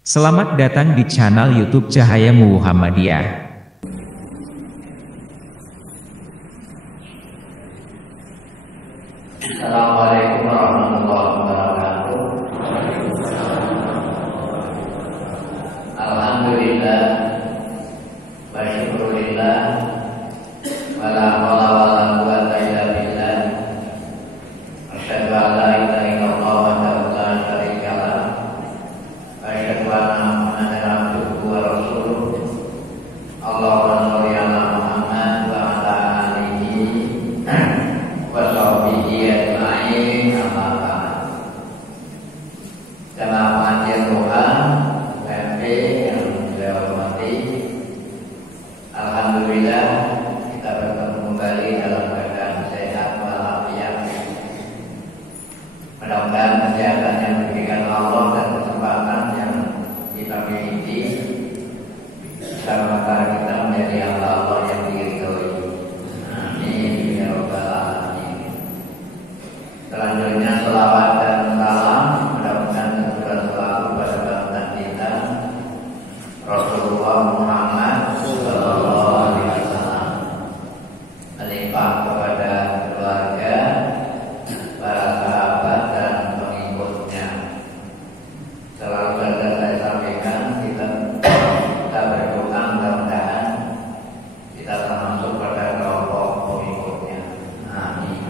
Selamat datang di channel YouTube Cahaya Muhammadiyah. Assalamualaikum warahmatullahi wabarakatuh. Alhamdulillah wa syukurillah wa la haula wa la quwwata illa billah. Asyhadu an la ilaha illallah wahdahu la syarika lah wa asyhadu anna Muhammadan abduhu wa rasuluh. Allahumma shalli ala Muhammad wa ala alihi wa sahbihi ajma'in. Amma ba'd. Dalam pengajian doa PMP yang saya hormati, alhamdulillah kita bertemu kembali dalam keadaan sehat walafiat. Mudah-mudahan kesehatan yang diberikan Allah dan kesempatan yang kita miliki bisa mengantar kita menjadi hamba Allah yang diridhoi. Amin ya rabbal alamin. Selanjutnya selawat dan salam mudah-mudahan tercurah selalu pada baginda kita Rasulullah Muhammad sallallahu alaihi wasallam, melimpah kepada keluarga, para sahabat dan pengikutnya. Selalu saja saya sampaikan, kita berdoa mudah-mudahan kita termasuk pada kelompok pengikutnya. Amin.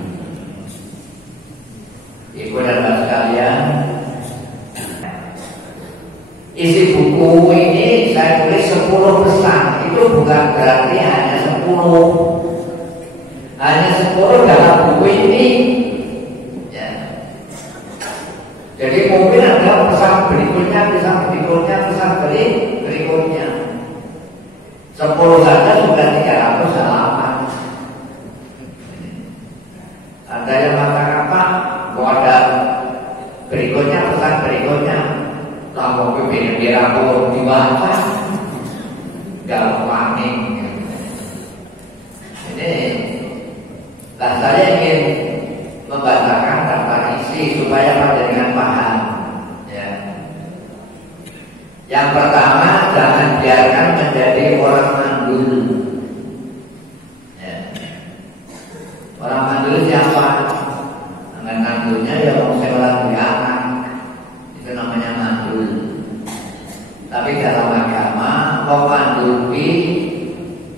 Ibu dan bapak sekalian, isi buku ini saya tulis 10 pesan. Itu bukan berarti hanya 10. Hanya 10 dalam buku ini ya. Jadi mungkin ada pesan berikutnya, pesan berikutnya, pesan berikutnya. 10 saja sudah 300 halaman. Ada yang mengatakan apa? Ada berikutnya, pesan berikutnya. Kalau kepingin dirangkul dibaca, gak panik. Ini, saya ingin membacakan tanpa isi supaya panjenengan paham. Ya. Yang pertama, jangan biarkan menjadi orang mandul. Ya. Orang mandul siapa? Mandulnya ya orang sekolah anak, itu namanya mandul. Tapi dalam agama wong mandul kuwi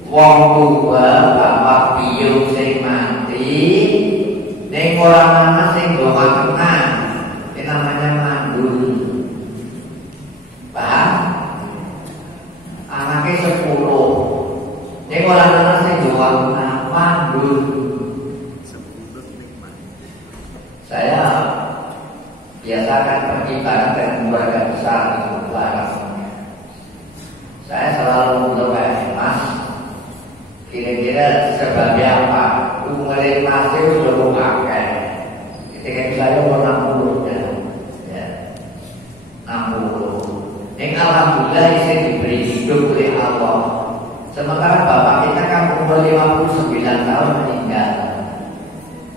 wong tua bapak biyung sing mati ning ora ana sing dongaken, itu namanya mandul. Paham? Anaknya 10 ning ora ana sing dongaken, mandul. Saya biasakan pergi bareng dengan keluarga besar di Barat. Saya selalu bertanya, Mas, kira-kira sebabnya apa? Umurnya masih sudah memakai. Ketika saya umur 60 ya, 60. Yang alhamdulillah saya diberi hidup oleh Allah. Sementara bapak kita kan umur 59 tahun meninggal.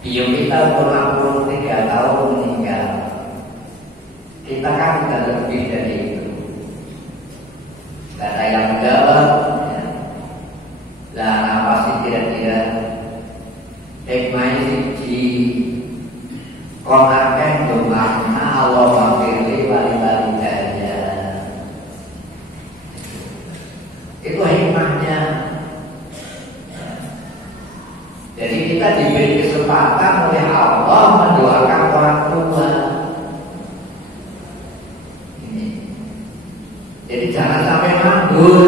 Biung kita umur 63 tahun meninggal. Kita kan sudah lebih dari itu. Gak ada yang menjawab ya. Lah apa sih kira-kira hikmahnya siji konakan doanya Allah maghfirli walidayya. Itu hikmahnya. Jadi kita diberi kesempatan oleh Allah mendoakan orang tua. Ini. Jadi jangan sampai mandul.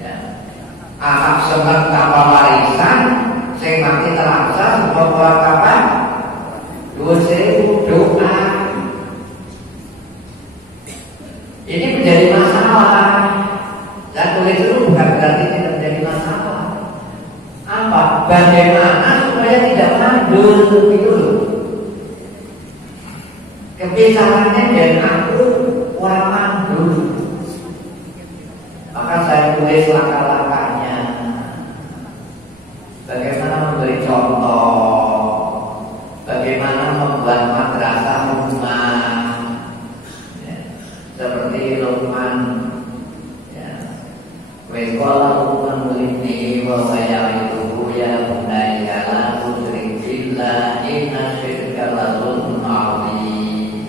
Ya. Anak senang tanpa warisan, sing mati terasa sebab orang kapan? Doa. Ini menjadi masalah. Dan tulis itu bukan berarti tidak menjadi masalah. Apa? Bagaimana supaya tidak mandul gitu loh. Kebiasaannya dan aku orang mandul. Maka saya tulis langkah-langkahnya. Bagaimana memberi contoh, bagaimana membuat madrasah rumah, seperti Luqman. Ya. Wa qala Luqman li wa ya'iduhu ya bunayya la tusyrik billah inna syirka la dzulmun 'adzim.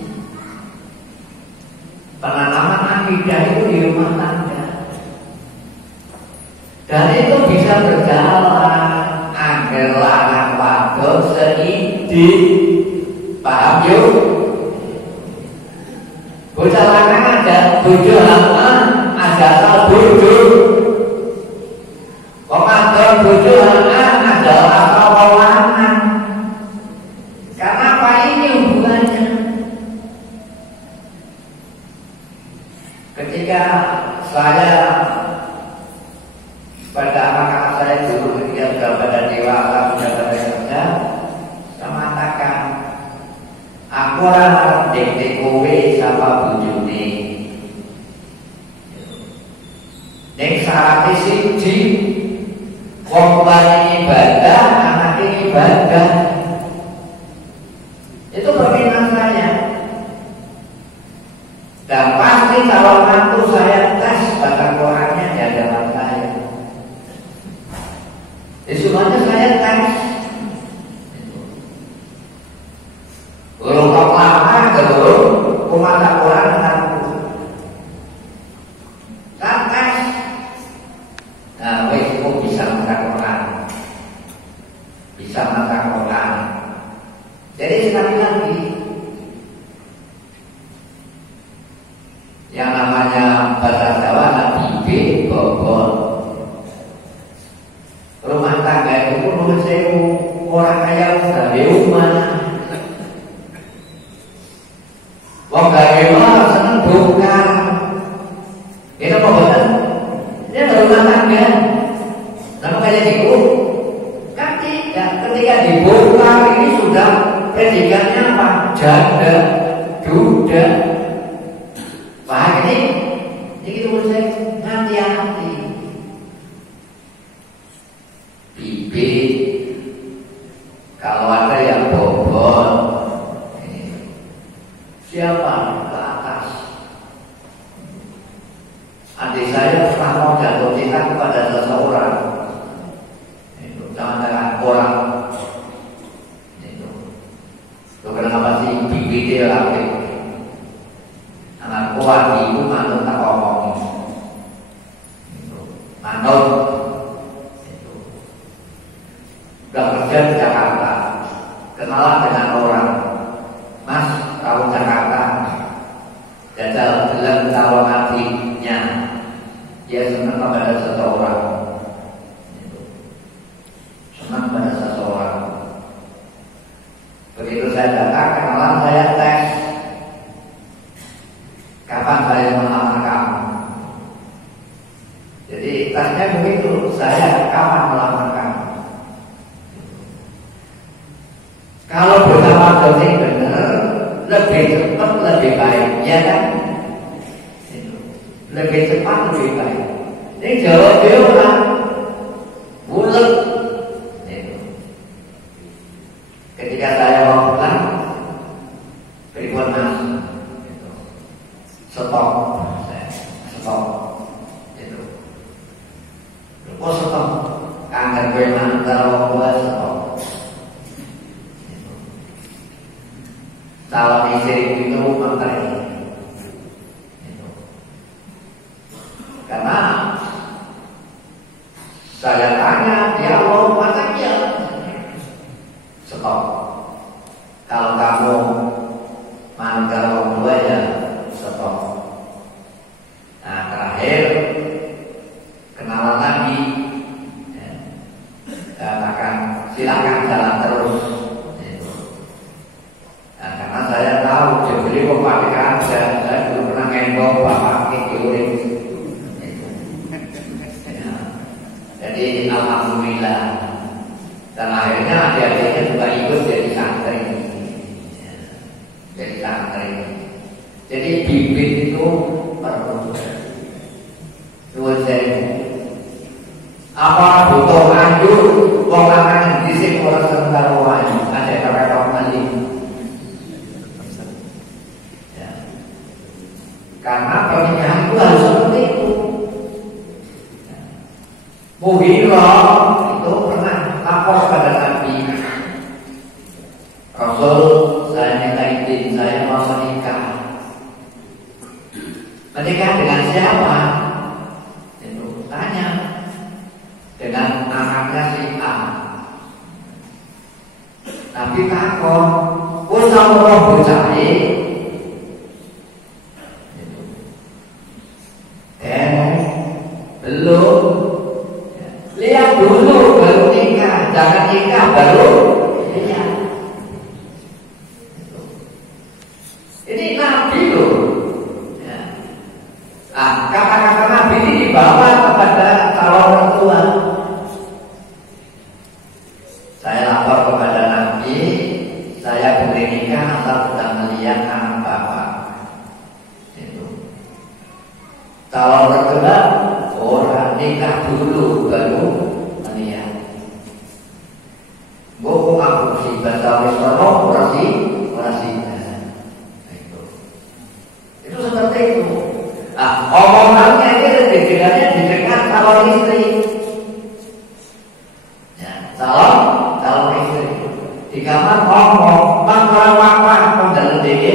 Penanaman akidah itu di rumah tangga. Dan itu bisa berjalan agar lanang wadon seidi. Paham yuk? Bocah lanang ada bojo lanang, ada asal bojo. Wong wadon bojo lanang ada asal lanang. Karena apa ini hubungannya? Ketika saya pada anak-anak saya dulu ketika sudah pada dewasa, sudah pada kerja, saya mengatakan, aku orang dek kowe sama bujune. Nek syaratnya siji, wong tuane ibadah, anaknya ibadah. Itu permintaan saya. Dan pasti kalau mantu saya tes baca Qurannya di hadapan saya. Semuanya saya tes. Urung lama gerung kumata Quran aku. Tes. Nah, wis kok bisa maca Quran. Bisa maca Quran. Jadi sekali lagi yang namanya bahasa Jawa nabi bobot. Rumah tangga itu menurut saya orang kaya gawe rumah. Wong gawe rumah seneng bongkar. Itu apa betul? Dia berumah tangga. Lalu kayak gitu. Kan tidak. Ketika dibongkar ini sudah predikannya apa? Janda, duda. Paham ini? Jadi menurut saya hati-hati. Bibit, kalau ada yang bobot, siapa ke atas? Adik saya pernah mau jatuh cinta kepada seseorang, jangan-jangan orang. Itu kenapa sih bibit lagi? Anak kuat ibu manut tak ngomong, manut. Udah kerja di Jakarta, kenalan dengan orang, Mas, tahu Jakarta, jajal bilang calon hatinya, dia senang kepada seseorang, senang pada seseorang. Begitu saya datang, kenalan saya tes, kapan saya melamar kamu? Jadi tesnya begitu, saya kapan melamar kamu? Kalau bersama dosen benar, lebih cepat lebih baik, ya kan? Lebih cepat lebih baik. Ini jawab dia orang bulat. Ketika saya mau pulang, berikut mas, stop, stop. Oh stop, kangen gue mantel, gue stop. Calon istri itu menteri. Karena saya tanya, dia mau masa dia stop. Kalau kamu manggil orang tua ya stop. Nah terakhir kenalan lagi, katakan silakan jalan terus. Saya tahu, jadi pembagian saya belum pernah ngendong bapak kikiurin. Jadi alhamdulillah. Dan akhirnya adik-adiknya juga ikut jadi santri. Jadi santri. Jadi bibit itu perlu. Tuh saya. Apa butuh anjur? Wong lanang di sini orang sebentar wae. Ada kakak mali. Karena pernikahan itu harus seperti itu. Mughirah itu pernah lapor pada Nabi, Rasul, saya minta izin, saya mau menikah. Menikah dengan siapa? Itu tanya. Dengan anaknya si A. Tapi takut, kok sama roh bocah belum. Lihat dulu baru nikah, jangan nikah baru lihat. Ini Nabi loh. Ya. Kata-kata Nabi ini dibawa kepada calon orang tua. Saya lapor kepada Nabi, saya boleh nikah asal sudah melihat anak bapak. Itu. Calon kedua, orang nikah dulu baru melihat. Gue aku sih bahasa Wisrono, orasi. Itu seperti itu. Nah, omongannya ini lebih didengar calon istri. Ya, calon istri. Di kamar ngomong, orang dalam diri.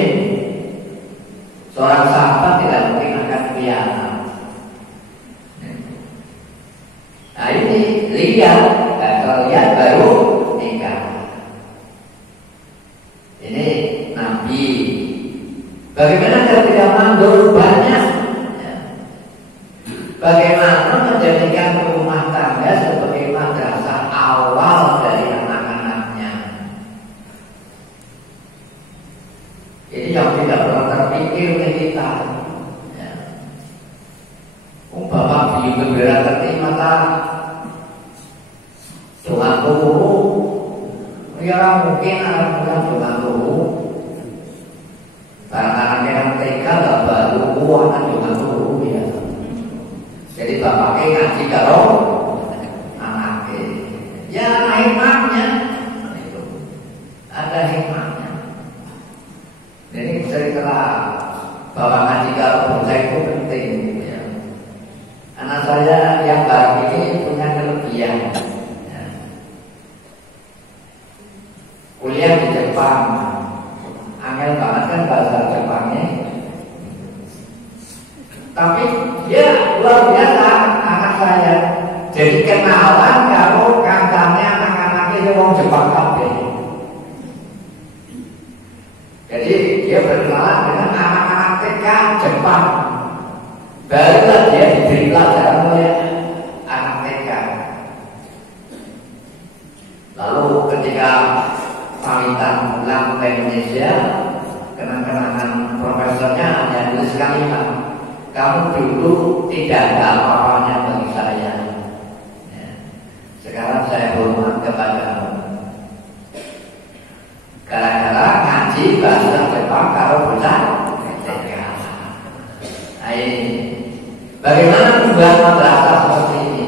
Seorang sahabat tidak mungkin akan piana. Nah ini lihat, kalau lihat baru nikah. Ini Nabi. Bagaimana kalau tidak mandul banyak? Ya. Bagaimana menjadikan rumah tangga sebagai madrasah awal dari anak-anaknya? Ini yang tidak pernah terpikir oleh kita. Ya. Bapak biu gembira terti mata cuma turu. Ya mungkin anak-anak cuma turu. Karena yang TK gak baru anak cuma turu ya. Jadi bapaknya ngaji karo anaknya. Ya hikmahnya itu. Ada hikmahnya. Jadi cerita bapak ngaji karo bocah itu penting ya. Anak saya yang baru ini punya kelebihan ya. Kuliah di Jepang, angel banget kan bahasa Jepangnya. Tapi dia luar biasa anak saya. Jadi kenalan kalau katanya anak-anaknya orang Jepang kabeh. Jadi dia berkenalan dengan anak-anak TK Jepang. Barulah dia diberi pelajaran oleh anak TK. Lalu ketika pamitan pulang ke Indonesia, kenang-kenangan profesornya hanya tulis kalimat, kamu dulu tidak ada apa-apanya bagi saya. Ya. Sekarang saya hormat kepadamu. Gara-gara ngaji bahasa Jepang kalau bocah TK. Nah ini. Bagaimana membuat madrasah seperti ini?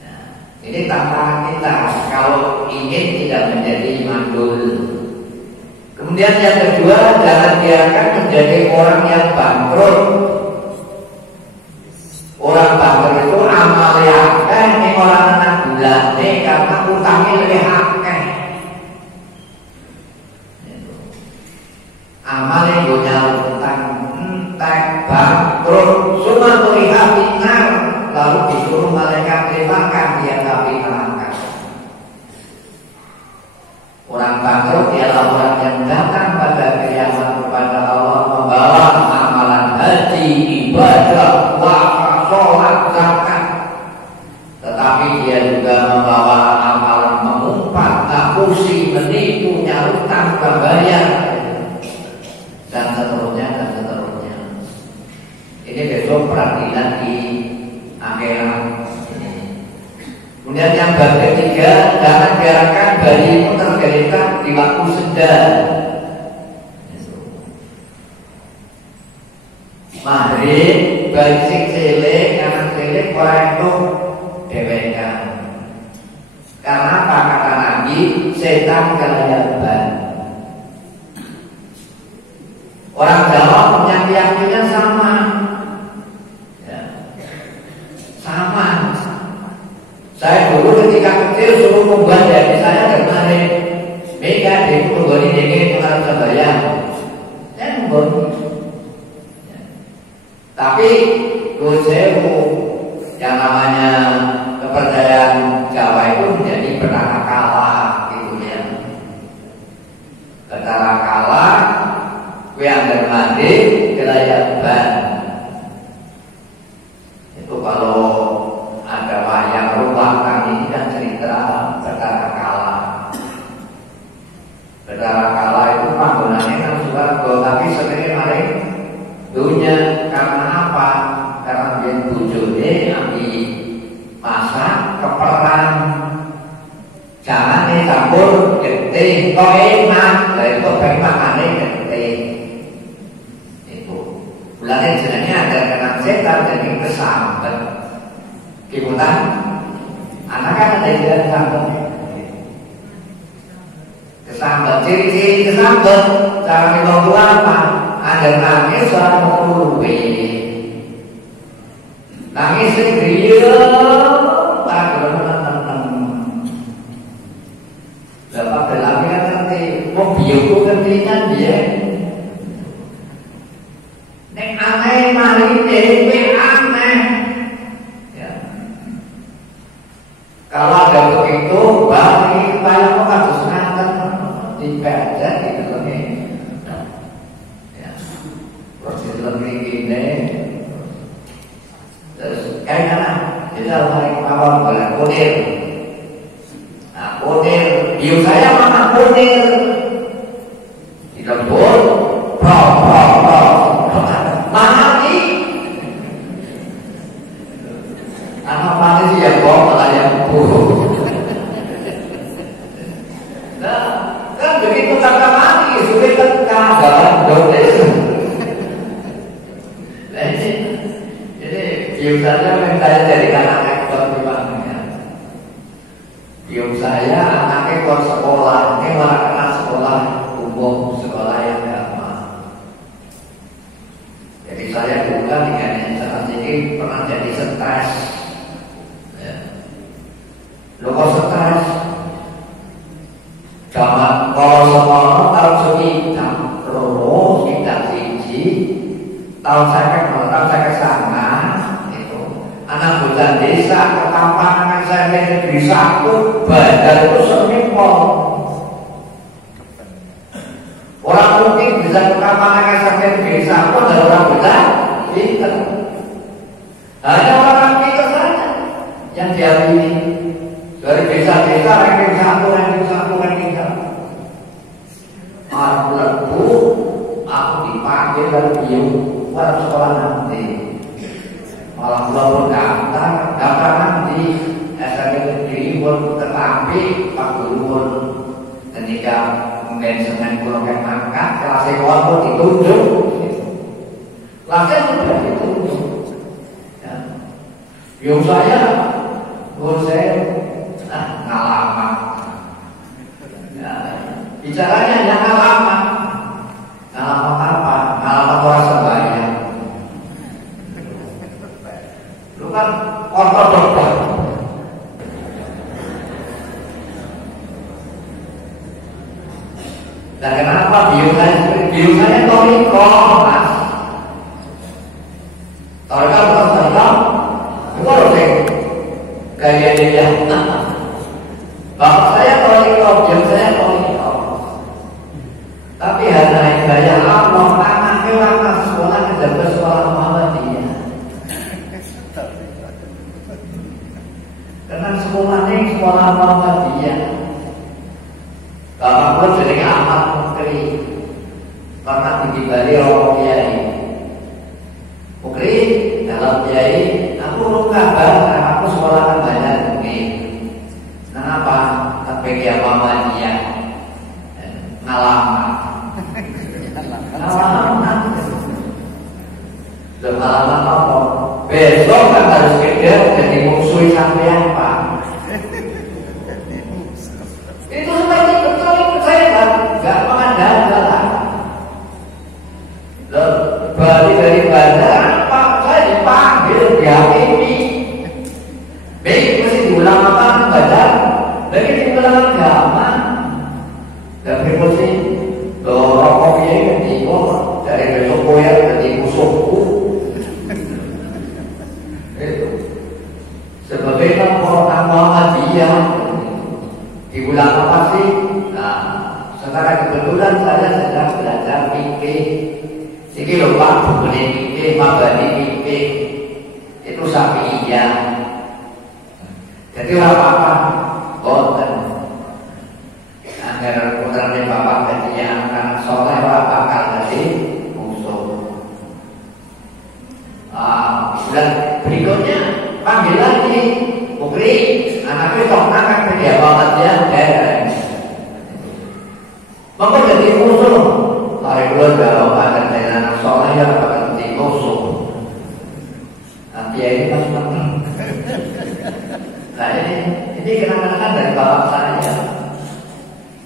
Nah, ini tantangan kita kalau ingin tidak menjadi mandul. Kemudian yang kedua, jangan biarkan menjadi orang yang bangkrut. Orang bangkrut itu amalnya akeh, ini orang anak bulan nih karena utangnya lebih akeh. Amalnya punya utang entek bangkrut, semua melihat benar, lalu disuruh malaikat termakan dia tapi neraka. Orang bangkrut ialah orang yang datang pada kiamat kepada Allah membawa amalan haji, ibadah, puasa, sholat, zakat, tetapi dia juga membawa amalan mengumpat, ngapusi, menipu, nyarutang, membayar, dan seterusnya dan seterusnya. Ini besok peradilan di akhirat. Kemudian yang ketiga, jangan biarkan bayimu tergeletak di waktu senja. Maghrib, bayi sing cilik, anak cilik ora itu dewekan. Karena apa kata Nabi, setan kelayaban. Orang Jawa punya keyakinan pun. Tapi Gusewu yang namanya kepercayaan Jawa itu menjadi petaka kalah gitu ya. Petaka kalah, kue anggar mandi, kelayat ban. Itu kalau ada wayang rumah kami kan cerita petaka kalah. Petaka kalah itu panggonannya kan Suwargo, tapi sebenarnya maling dunia karena apa? Karena dia bujone ambil masak keperang, jangan dicampur getih, kok enak, lah itu pengen makannya getih. Itu bulannya jenengnya ada kena setan jadi kesambet. Kibutan, anak kan ada jalan kesambet. Kesambet, ciri-ciri kesambet, cara dibawa apa? Ada nangis sama luwe, nangis dia, tak dapat belakangnya nanti, mau biuku ketinggian dia, nek aneh mari dewe aneh, ya. Kalau ada begitu, balik banyak kasus ngantar dibaca di dalamnya. Lebih gini, terus kayak mana? Kita paling awal boleh kudir. Nah kudir, biu saya mana kudir? Dilebur, mana ni? Apa mana sih yang bawa malah yang buruk? Nah, kan begitu kata mati, sudah tengah dalam dosis. Biasanya memang saya jadikan anak ekor memangnya. Bium saya anak ekor sekolah, ini malah kena sekolah umum, sekolah yang agama. Jadi saya bukan dengan yang sangat sedikit pernah jadi stres. Ya. Lo kok stres? Zaman kalau sekolah tahun sekitar, loro sekitar siji, tahun saya kesana. Anak bulan desa ketampanan saya negeri satu badan itu semipol. Orang mungkin bisa ketampanan saya negeri satu dan orang bulan pinter. Hanya orang pinter saja yang diamini dari desa-desa ranking satu. Bulan bu, aku dipanggil dari biu buat sekolah nanti. Malah belum daftar nanti SMP negeri pun tetapi Pak Guru pun ketika mungkin semen kurangkan mangkat kelas sekolah pun ditunjuk kelasnya sudah ditunjuk ya. Biung saya guru saya ngalaman ya. Bicaranya hanya ngalaman apa? Ngalaman orang sebaya kan ortodok. Dan kenapa biu saya toriko mas? Toriko bukan toriko, itu loh gaya dia. Bapak saya toriko, biu saya toriko. Tapi hanya gaya Allah, anaknya warna sekolah kejar sekolah Muhammadiyah. Karena sekolah ini sekolah Muhammadiyah. Bapak pun jadi amat mukri. Karena di Bali orang kiai. Mukri dalam kiai, aku luka banget. Aku sekolah banyak mukri. Kenapa? Tapi kiai Muhammadiyah ngalaman. Pengalaman apa? Besok kan harus kerja jadi musuh sampean Pak. Itu seperti betul saya kan, nggak mengandalkan. Balik dari bandar, Pak saya dipanggil dihakimi. Baik mesti diulang apa bandar, lagi diulang agama. Dan berikutnya rokok ini dari Iki lho Pak, bukune iki, mabani iki. Itu sapi iya. Jadi apa-apa, boten. Agar putrane bapak jadi anak soleh bakal jadi musuh. Bulan berikutnya panggil lagi, Bukri, anaknya sok akan dia banget ya, maka jadi musuh. Tarik dulu kalau akan jadi anak soleh ya bakal jadi musuh. Nanti ya ini pas penting. Nah ini kenangan dari bapak saya.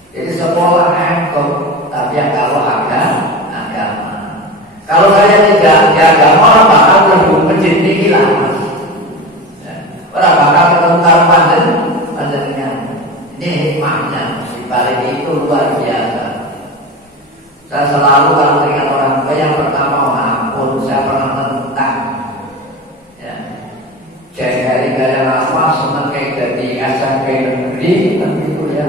Jadi sekolah engkau, tapi yang kalau agama. Kalau saya tidak di agama, orang bakal lebih masjid ini lah. Orang bakal ketemu karuan panjenengan. Ini hikmahnya, dibalik itu luar biasa. Saya selalu kalau teringat orang tua yang pertama ampun, saya pernah menentang. Jadi dari gaya lama semakin jadi SMP negeri, tapi itu ya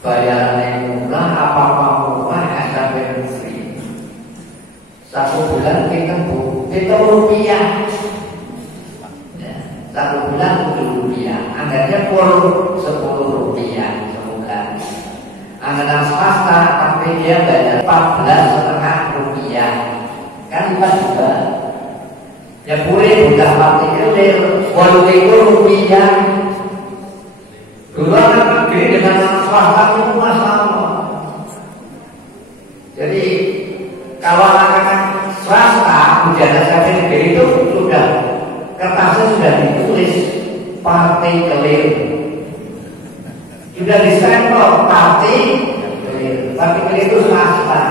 bayaran yang murah, apa-apa murah SMP negeri. 1 bulan kita rupiah. 1 bulan 7 rupiah, anggarannya 10 rupiah sebulan. Anggaran swasta tapi dia bayar 14,5 rupiah, kan lipat juga. Ya boleh buka partikelir 8.000 rupiah. Dulu anak negeri dengan swasta itu masalah. Jadi kalau anak-anak swasta ujian SMP negeri itu sudah kertasnya sudah ditulis partikelir, sudah disempel partikelir itu swasta.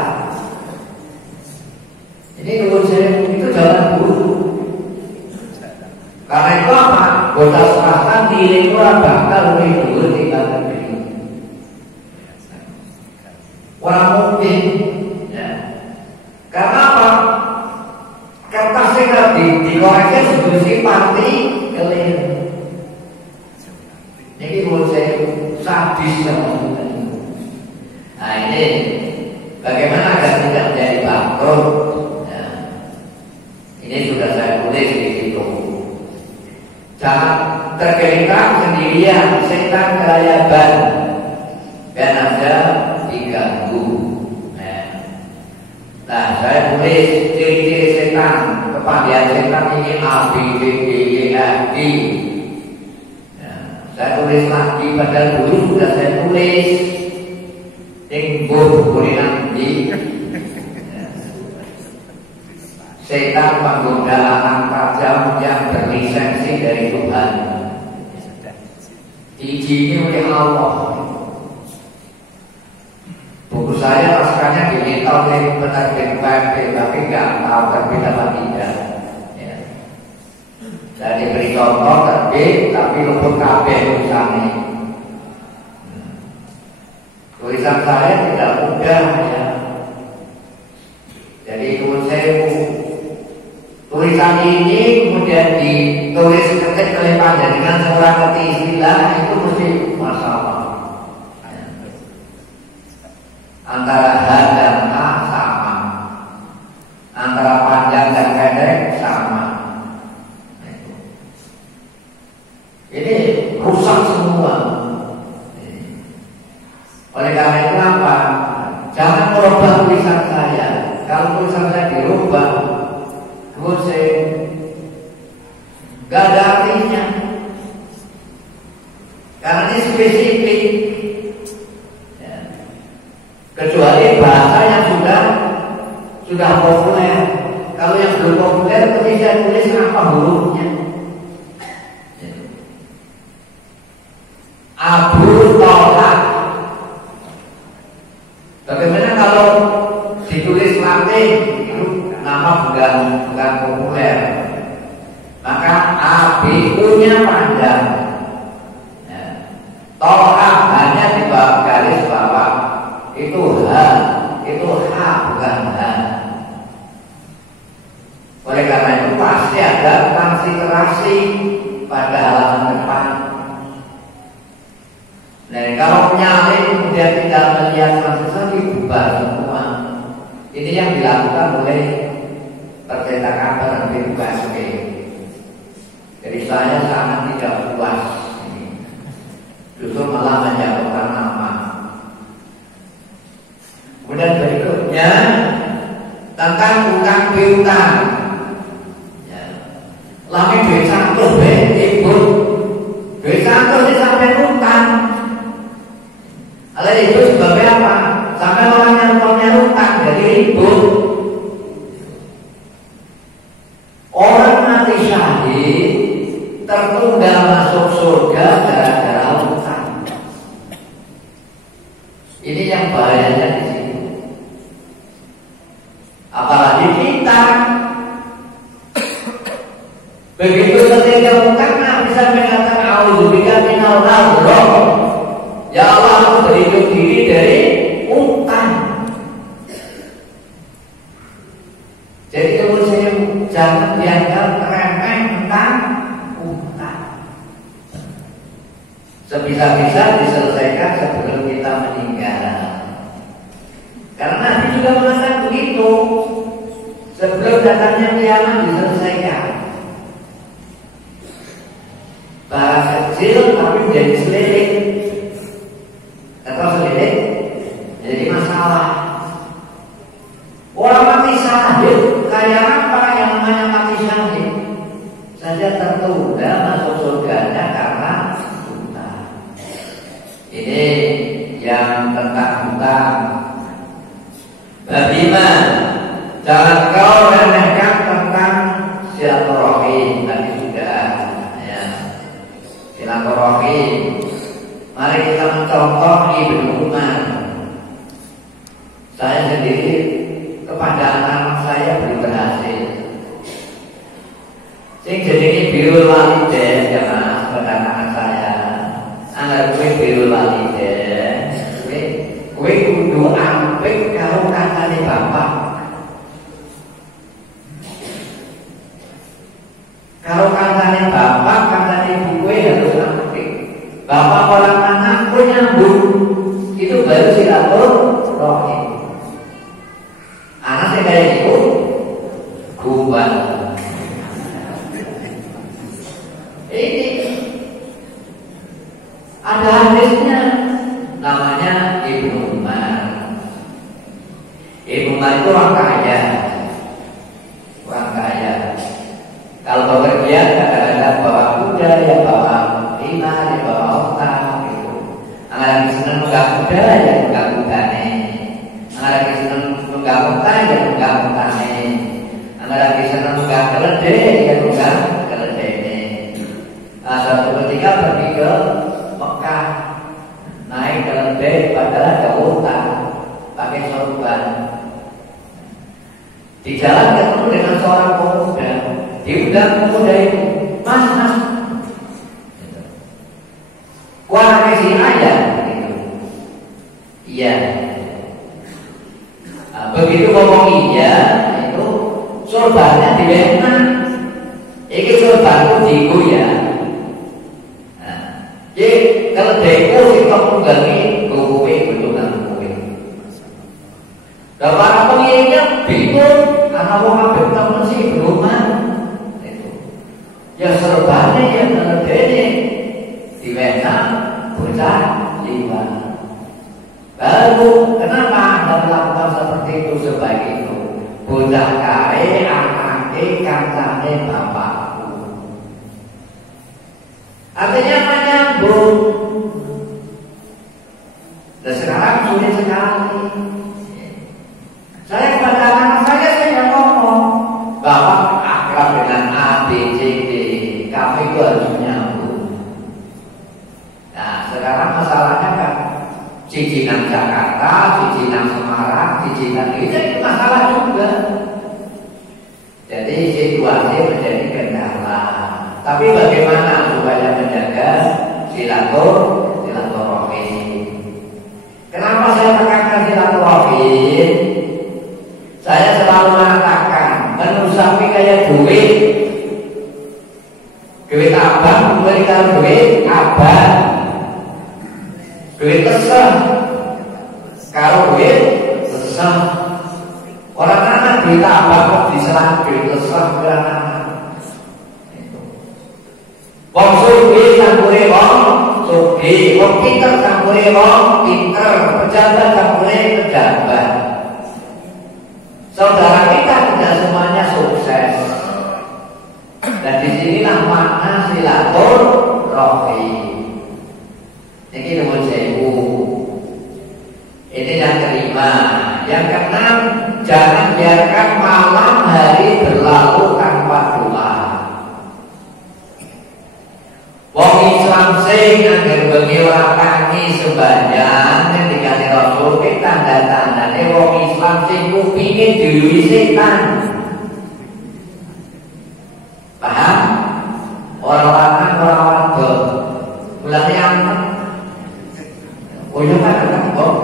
Ini menurut saya itu jalan buruk. Karena itu apa? Bocah swasta nilai itu bakal lebih dulu tinggal negeri. Orang mungkin, ya. Karena apa? Kertasnya dikoreksi sebelah partikelir. Ini menurut saya sadis semuanya. Nah ini bagaimana agar tidak menjadi bangkrut? Ya. Ini sudah saya tulis di situ. Jangan tergelincir sendirian, setan kelayaban dan ada diganggu. Nah, saya tulis ciri-ciri setan, kepandian setan ini A, B, C, D, E, F, G. Saya tulis lagi, padahal dulu sudah saya tulis. Ingbuh nanti. Setan penggoda anak tajam yang berlisensi dari Tuhan. Diizini oleh Allah. Buku saya naskahnya diminta oleh penerbit PMP, tapi nggak tahu terbit apa tidak. Ya. Saya diberi contoh terbit, tapi luput kabeh tulisannya. Tulisan saya tidak mudah ya. Jadi menurut saya tulisan ini kemudian ditulis ketik oleh panjenengan seorang ngerti istilah itu mesti masalah. Antara H dan A sama, antara panjang dan pendek sama. Ini rusak semua. Oleh karena itu apa? Jangan merubah tulisan saya. Kalau tulisan saya dirubah, gak ada artinya. Karena ini spesifik. Kecuali bahasa yang sudah populer. Kalau yang belum populer, mesti saya tulis apa hurufnya. Abu Tolak. Bagaimana kalau ditulis Latin itu nama bukan populer, maka ABU-nya panjang. Tolak hanya di bawah garis bawah. Itu H, itu H bukan H. Oleh karena itu pasti ada transliterasi pada halaman depan. Nah, kalau penyalin kemudian tidak melihat transliterasi bubar semua. Ini yang dilakukan dilakukan oleh percetakan penerbit KSP. Jadi saya sangat tidak puas, justru malah menjatuhkan nama. Kemudian berikutnya tentang utang piutang. Ya. Lami duit satu ibu, duit satu sampai utang. Oleh itu sebabnya apa? Sampai orang yang punya utang jadi ribut. Orang mati syahid tertunda masuk surga gara-gara utang. Ini yang bahayanya di sini. Apalagi kita begitu ketika utang bisa mengatakan auzubillahi minal ghadab. Ya Allah, aku berlindung diri dari utang. Jadi kalau saya jangan dianggap remeh tentang utang. Sebisa-bisa diselesaikan sebelum kita meninggal. Karena Nabi juga mengatakan begitu. Sebelum datangnya kiamat diselesaikan. Barang kecil tapi menjadi selidik. Atau selidik jadi masalah. Orang mati syahid kayak apa yang namanya mati syahid saja tertunda masuk surganya karena utang. Ini yang tentang utang. Bagaimana jangan kau remehkan tentang silaturahim. Tadi sudah ya, silaturahim. Mari kita mencontoh Ibnu Umar. Saya sendiri kepada anak saya belum berhasil. Sing jenenge birrul walidain ya Mas, kepada anak saya. Anak kowe birrul walidain. Kowe kudu apik karo kancane bapak. Karo kancane bapak, kancane ibu kowe harus apik. Bapak orang anak kowe nyambung. Itu baru silaturahim. Anak kayak itu kuat. Ini ada hadisnya namanya Ibnu Umar. Ibnu Umar itu orang kaya. Orang kaya. Kalau bepergian kadang-kadang bawa kuda, ya bawa lima, ya bawa onta gitu. Anak senang nunggang kuda, ya nunggang kudane. Anak senang nunggang onta, ya nunggang ontane. Anak senang nunggang keledai, ya nunggang keledainya. Nah, suatu ketika pergi ke Mekah, naik keledai padahal ada onta, pakai sorban. Di jalan ketemu dengan seorang pemuda. Diundang pemuda itu, Mas, wah kasih ayah, gitu. Iya. Nah, begitu ngomong iya, itu sorbannya dibenak. Iki sorbanku diku ya. Nah, jadi kalau deku sih kamu ganti kowe belum kowe. Dan para pengiringnya bingung, karena wong abet temen sih belum. Ya serbannya ya keledainya diwenak bocah lima. Lalu kenapa Anda melakukan seperti itu sebaik itu? Bocah kare anake kancane bapakku. Artinya menyambung. Dan sekarang sulit sekali. Saya kepada anak saya ngomong, Bapak akrab dengan A, B, C, D. Kami itu harus menyambung. Nah, sekarang masalahnya kan cicilan Jakarta, cicilan Semarang, cicilan itu masalah juga. Jadi situasi menjadi kendala. Tapi bagaimana supaya menjaga silaturahim? Kenapa saya tekankan silaturahim? Saya selalu mengatakan menusapi kayak duit. Duit abang memberikan duit abang. Duit kesah. Kalau duit kesah. Orang anak ditambah kok diserang terus anak. Wong sugih campure wong sugih, wong pinter campure wong pinter, pejabat campure pejabat. Saudara kita tidak semuanya sukses. Dan disinilah makna silaturahim. Ini nomor 10. Ini yang kelima. Yang keenam, jangan biarkan malam hari berlalu tanpa doa. Wong Islam sing angger bengi ora tangi sembahyang ketika Rasul ki tanda-tandane wong Islam sing kupinge diluwi setan. Paham? Orang lanang orang wadon. Mulane aman. Oh iya kan anak kok.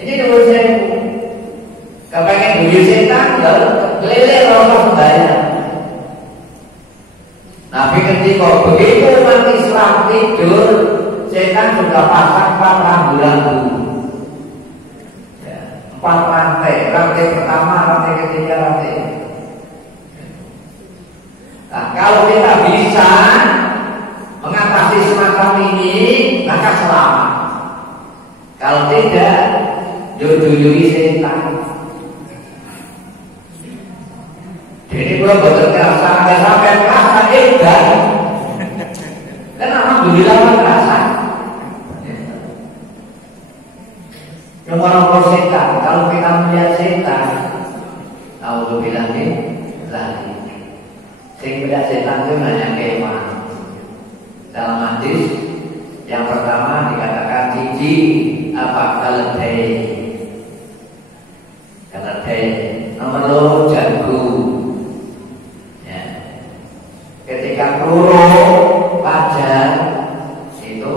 Ini nomor 10. Kepengen diluwi setan ya lele ora sembahyang. Tapi ketika begitu umat Islam tidur, setan sudah pasang 4 rambu-rambu. Ya, 4 rantai, rantai pertama, rantai ketiga, rantai. Nah, kalau kita bisa mengatasi semacam ini, maka selamat. Kalau tidak, duduk-duduk setan. Jadi kalau bekerja sampai merasa hebat, kan alhamdulillah merasa. Yang orang setan, kalau kita melihat setan, tahu bilang ini lagi. Sehingga setan itu hanya kewan. Dalam hadis yang pertama dikatakan cici apa keledai. Keledai nomor 2 jago. Ketika peluru fajar itu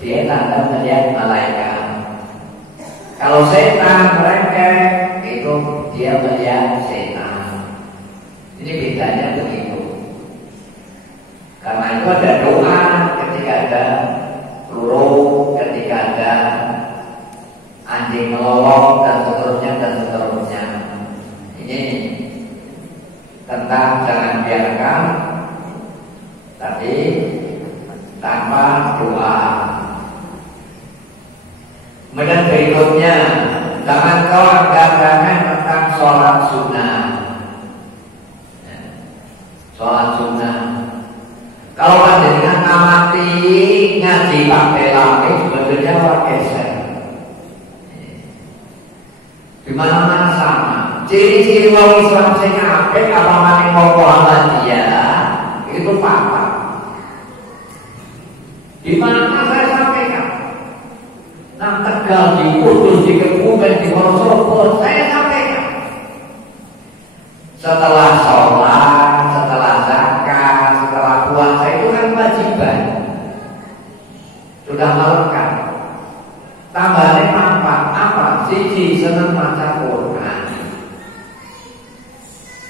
dia tanda melihat malaikat. Kalau setan merengek itu dia melihat setan. Ini bedanya begitu. Karena itu ada doa ketika ada peluru, ketika ada anjing melolong dan seterusnya. Ini tentang jangan biarkan tapi tanpa doa. Kemudian berikutnya, jangan kau agak-agak tentang sholat sunnah. Sholat sunnah. Kalau panjenengan ngamati ngaji pakai lapis, sebetulnya orang geser. Di mana-mana sama. Ciri-ciri wong Islam sing apik apa maning Muhammadiyah itu apa? Di mana saya sampaikan? Nang Tegal, di Kudus, di Kebumen, di Wonosobo, saya sampaikan. Setelah sholat, setelah zakat, setelah puasa itu kan kewajiban. Sudah melekat. Tambahannya apa? Siji seneng maca Quran.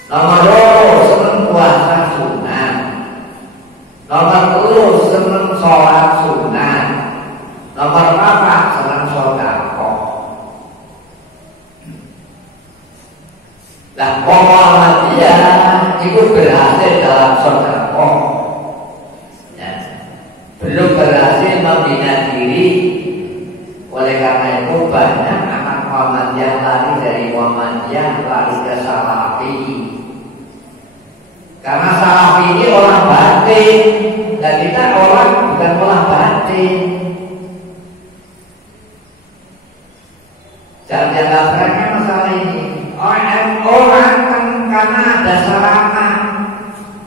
Nomor 2 seneng puasa sunnah. Nomor 3 seneng sholat sunnah. Nomor 4 seneng sedekah. Nah, Muhammadiyah itu berhasil dalam sedekah. Ya. Belum berhasil membina diri. Oleh karena itu banyak anak Muhammadiyah lari dari Muhammadiyah lari ke Salafi. Karena Salafi ini orang batin dan kita orang bukan orang batin. Jangan dianggap remeh masalah ini. Orang kan karena ada sarana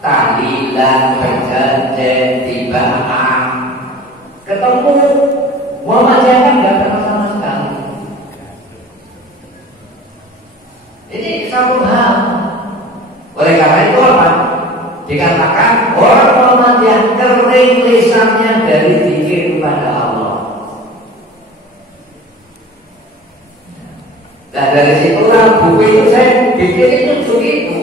tahlilan, berjanji, tibaan, ketemu Muhammadiyah kan nggak pernah sama sekali. Ini satu hal. Oleh karena itu apa? Dikatakan orang Muhammadiyah kering lisannya dari zikir kepada Allah. Dan dari situlah buku itu saya bikin itu begitu.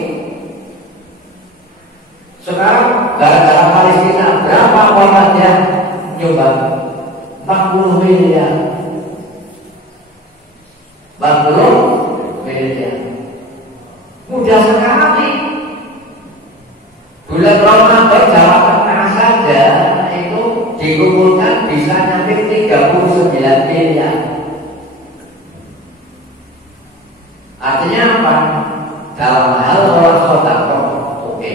Sekarang gara-gara Palestina berapa Muhammadiyah nyumbang? 40 miliar. 40 miliar. gereja. Mudah sekali. Bulan Ramadan Jawa Tengah saja itu dikumpulkan bisa nyampe 39 miliar. Artinya apa? Dalam hal orang sedekah oke.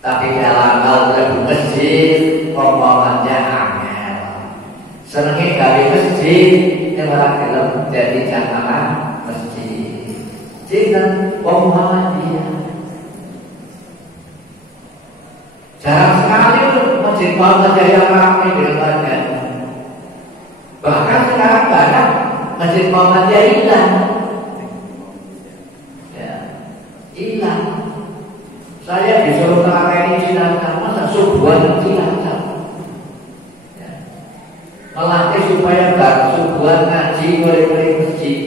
Tapi dalam hal masjid pembangunannya angel. Senengnya gawe masjid yang orang gelem jadi jamaah masjid. Cinta Muhammadiyah. Jarang sekali masjid Muhammadiyah ramai di lembaga. Bahkan sekarang banyak masjid Muhammadiyah hilang. Ya, hilang. Saya disuruh melayani Cilacap, masa subuhan Cilacap. Ya. Melatih supaya subuhan ngaji mulai masjid.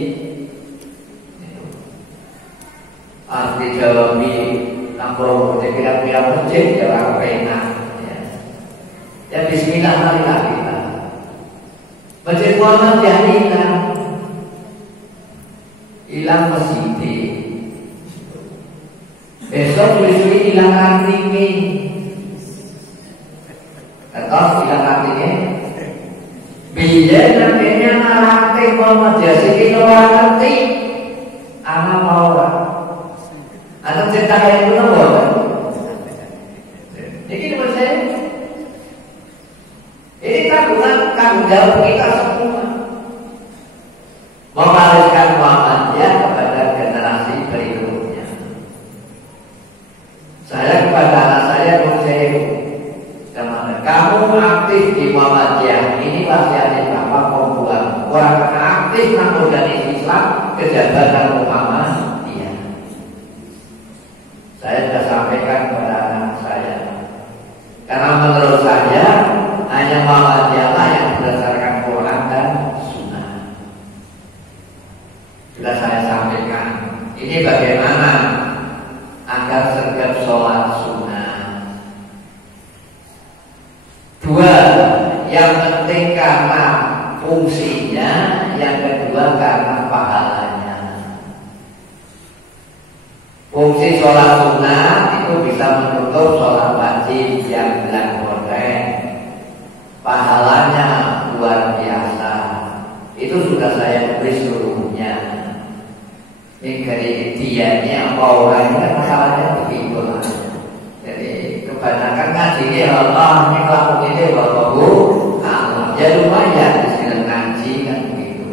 Arti Jawa Nampro kira-kira masjid ya orang penak. Ya Bismillah marilah kita. Masjid Muhammadiyah hilang masjid. Besok tulis-tulis hilang artinya. Atau hilang artinya. Biar nantinya ngarang Muhammadiyah sih orang ngerti. Anak mau lah. Anak cerita kayak itu nopo. Ini menurut saya. Ini tanggung jawab kita semua. Mewariskan Muhammadiyah kepada generasi berikutnya. Saya kepada anak saya kamu aktif di Muhammadiyah. Ini wasiatnya Bapak Pembuang. Orang aktif mengorganisasi Islam kejabatan Muhammadiyah. Saya sudah sampaikan kepada anak saya. Karena menurut saya hanya Muhammadiyah yang berdasarkan Quran dan Sunnah. Sudah saya sampaikan. Ini bagaimana agar setiap sholat sunnah. Dua, yang penting karena fungsinya, yang kedua karena pahalanya. Fungsi sholat sunnah itu bisa menutup sholat wajib yang boleh. Pahalanya luar biasa. Itu sudah saya tulis seluruhnya. Ini dari dianya orangnya masalahnya begitu lah. Jadi kebanyakan ngaji ini Allah ini laku ini Wallahu Allah. Ya lumayan istilah ngaji kan begitu.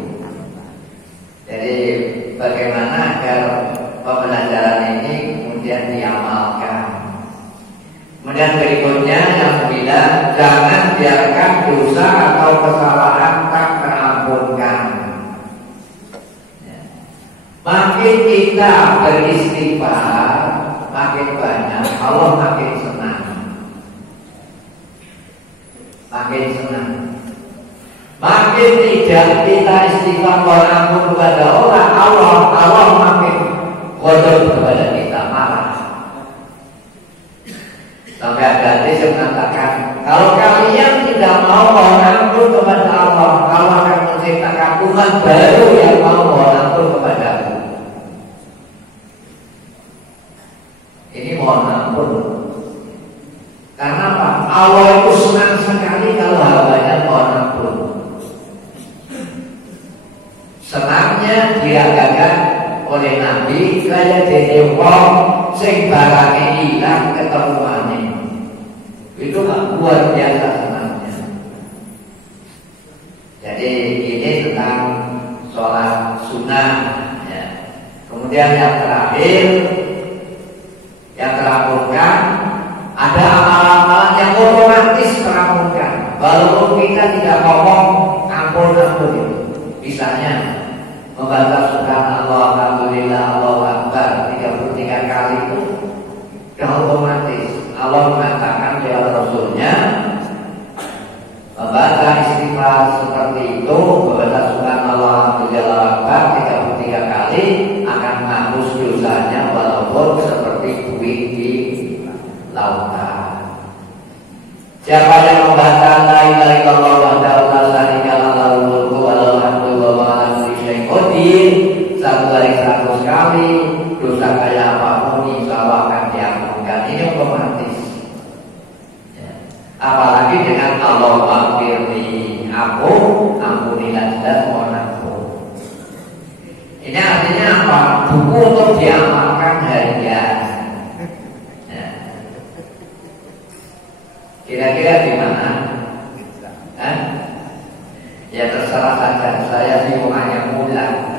Jadi bagaimana agar pembelajaran ini kemudian diamalkan. Kemudian berikutnya yang 9, jangan biarkan dosa atau kesalahan tak terampunkan. Makin kita beristighfar, makin banyak, Allah makin senang. Makin senang. Makin tidak kita istighfar ampun kepada orang, Allah makin kodok kepada kita, marah. Sampai ada hadis yang mengatakan, kalau kalian tidak mau mohon ampun kepada Allah akan menciptakan umat baru yang mau mohon ampun kepada aku. Ini mohon ampun. Karena apa? Allah itu senang sekali kalau hambanya mohon ampun. Senangnya diragakan oleh Nabi kaya dene wong sing barange ilang ketemuane. Itu luar biasa senangnya. Jadi ini tentang sholat sunnah ya. Kemudian yang terakhir yang terampunkan ada amalan-amalan yang otomatis terampunkan walaupun kita tidak ngomong ampun itu. Misalnya membaca subhanallah, alhamdulillah, Allahu akbar 33 kali itu sudah otomatis. Allah mengatakan di Rasulnya membaca istighfar seperti itu, membaca subhanallah, alhamdulillah, Allahu akbar 33 kali akan menghapus dosanya walaupun seperti buih di lautan. Siapa yang membaca la ilaha illallah wahdahu la syarika lahu lahul mulku wa lahul hamdu wa huwa ala kulli syai'in qadir, 100 kali, dosa kayak apapun insya Allah akan diampunkan. Ini otomatis. Ya. Apalagi dengan Allah maghfirli, aku ampunilah dan mohon ampun. Ini artinya apa? Buku untuk diamalkan harian. Ya. Kira-kira gimana? Hah? Ya terserah saja. Saya sih hanya mulai.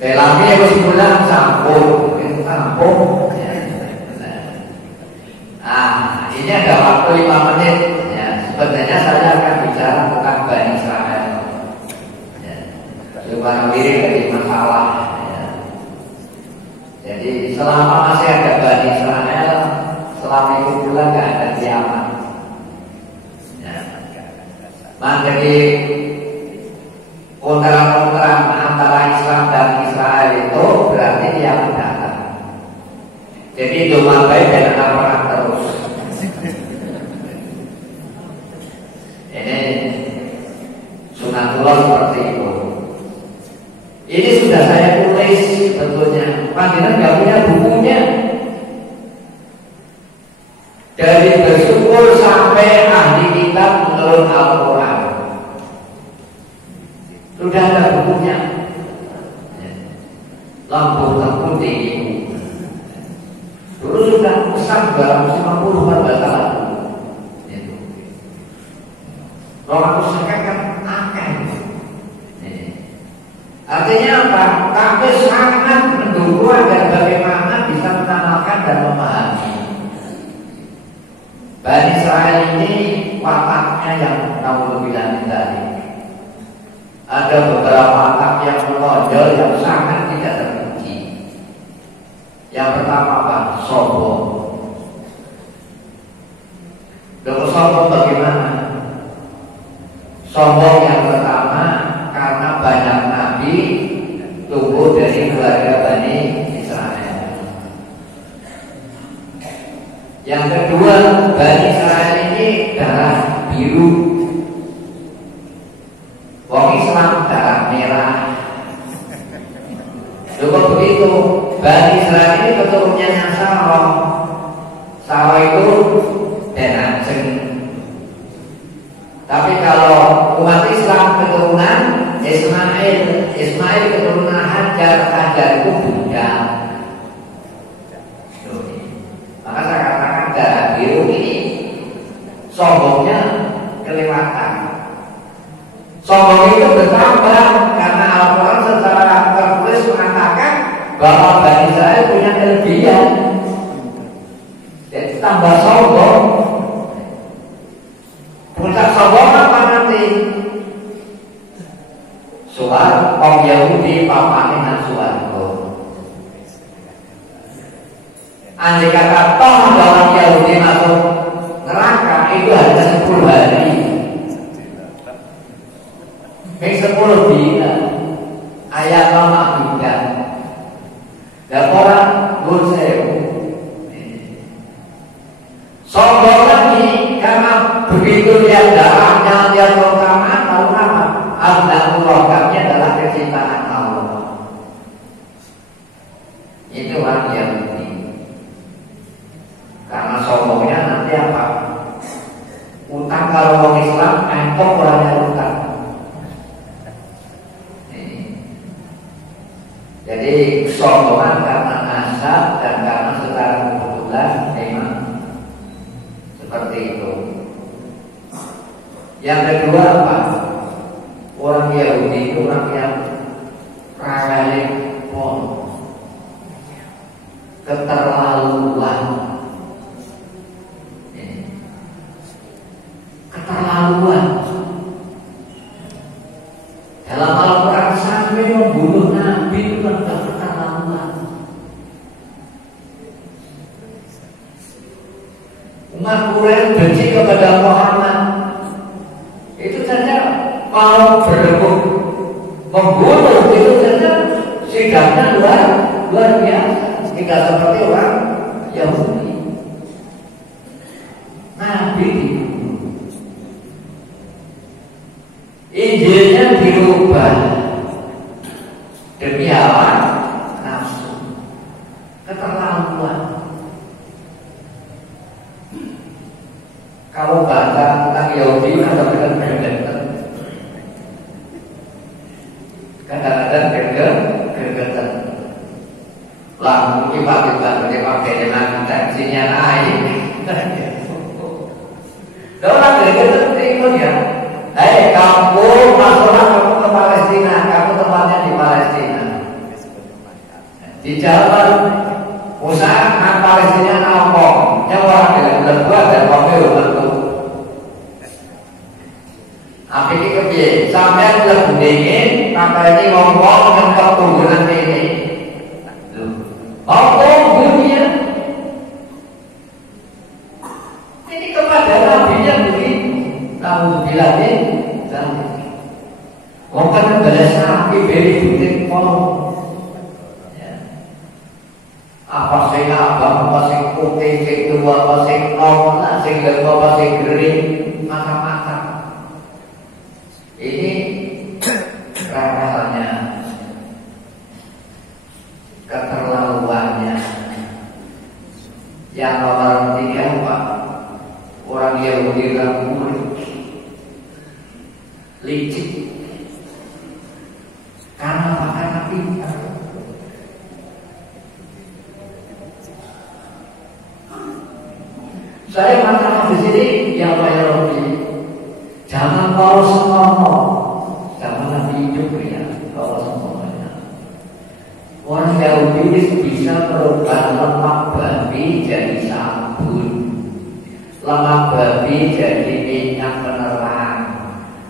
Filmnya harus pulang sampul, ini ada waktu 5 menit. Ya, sebenarnya saya akan bicara tentang Bani Israel. Ya, supaya mirip dari masalah. Ya. Jadi selama masih ada Bani Israel, selama itu pula nggak ada kiamat. Ya. Jadi kontrak-kontrak antara Islam dan Israel itu berarti dia datang. Jadi doa baik dan perang terus. Ini sunatullah seperti itu. Ini sudah saya tulis sebetulnya. Panjenengan nggak punya bukunya. Dari bersyukur sampai ahli kitab menurut Al-Quran. Sudah ada bukunya. Lampu tinggi. Dulu sudah pesan 250 pada tahun. Orang sekarang kan akan. Artinya apa? Kami sangat mendukung agar bagaimana bisa mengamalkan dan memahami. Bani Israel ini wataknya yang kamu bilang tadi. Ada beberapa watak yang menonjol yang sangat tidak terpuji. Yang pertama apa? Sombong. Dengan sombong bagaimana? Sombong yang pertama karena banyak nabi tumbuh dari keluarga Bani Israel. Yang kedua, Bani Israel ini darah biru. Wong Islam darah merah. Cukup begitu. Bani Israel ini keturunannya Saro. Saro itu denajeng. Tapi kalau umat Islam keturunan Ismail, Ismail keturunan Hajar, Hajar itu Buddha. Maka saya katakan darah biru ini sombongnya kelewatan. Sombong itu bertambah karena Al-Quran secara tertulis mengatakan bahwa Bani Israel punya kelebihan. Jadi tambah sombong. Puncak sombong apa nanti? Soal kaum Yahudi papane nang suwarga. Andai kata toh orang Yahudi masuk neraka itu hanya 10 hari. Ming 10 dina ayat makbudan. Dan orang berseru sombong lagi karena begitu lihat darahnya dia terutama tahu apa? Abdul rokamnya adalah kecintaan Allah. Itu orang Yahudi. Karena sombongnya nanti apa? Utang kalau orang Islam empok orangnya utang. Jadi kesombongan karena nasab dan karena secara kebetulan memang seperti itu. Yang kedua apa? Orang Yahudi itu orang yang ralek pon, keterlaluan, keterlaluan. Dalam Al-Quran sampai membunuh Nabi itu tentang keterlaluan. Umat Quraisy benci kepada Muhammad. Itu saja kalau berebut membunuh itu saja sidangnya luar biasa. Tidak seperti orang Yahudi. Nabi dibunuh. Injilnya dirubah demi hawa nafsu, keterlaluan. Kalau baca tentang Yahudi kadang-kadang gergetan, kadang-kadang gergetan. Lah mungkin pakai dengan tensinya naik. Orang gergetan itu ya. Hei kamu, masuklah kamu ke Palestina, kamu tempatnya di Palestina. Di jalan usaha Palestina nampok, nyawa dengan terbuat dan mobil bentuk. Apa ini kebiasaan? Sampai lebih dingin, maka ini ngomong dengan keturunan ini. Ngomong dunia. Ini kepada nabinya begitu. Tahu bilangnya, ngomong pada sapi beri butik pol. Apa sing abang, apa sing putih, sing tua, apa sing nom, sing lemah, apa sing kering, macam-macam. Ini rasanya keterlaluannya. Yang nomor 3 Pak, orang Yahudi murid, licik, karena makanan pintar. Saya mengatakan di sini, ya Allah ya Rabbi, jangan kau semono, jangan Nabi hidup ya, kau semononya. Orang Yahudi bisa merubah lemak babi jadi sabun, lemak babi jadi minyak penerang,